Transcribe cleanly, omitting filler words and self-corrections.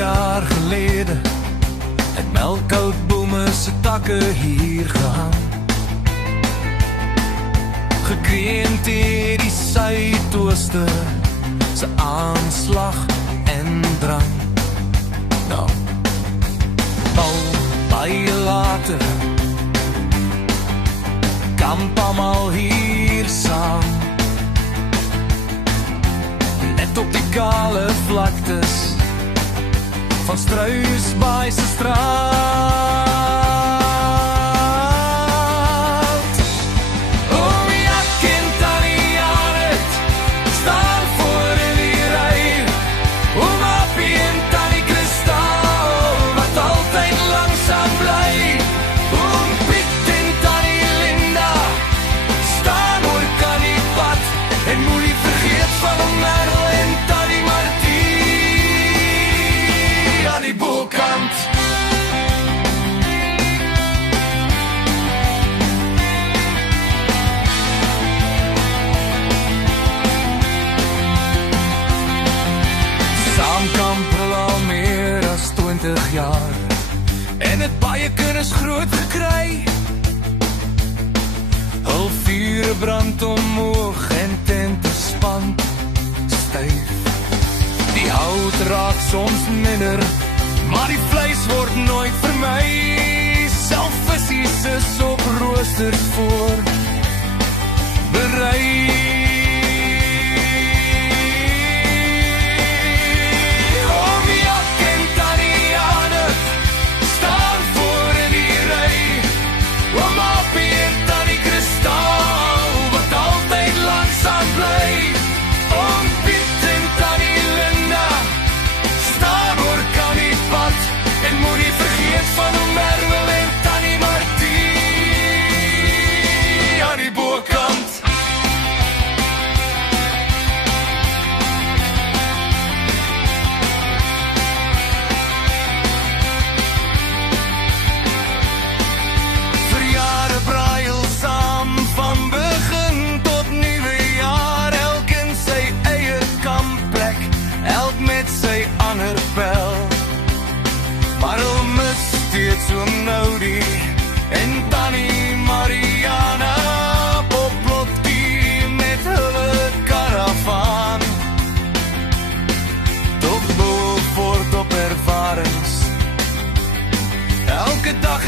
jaar gelede het melkoutbome se takke hier gehang. Gekreend deur die suidooste se aanslag en drang. Nou, al baie later kamp almal hier saam, net op die kale vlaktes van Struisbaai se strand. Jaar, en het baie kinders groot gekry. Hul vure brand omhoog en tente span styf. Die hout raak soms minder, maar die vleis word nooit vermy. Self visies is op roosters voor berei. En Tannie Mariana op Plotkie met hulle karavaan. Tot Beaufort op ervarings, elke dag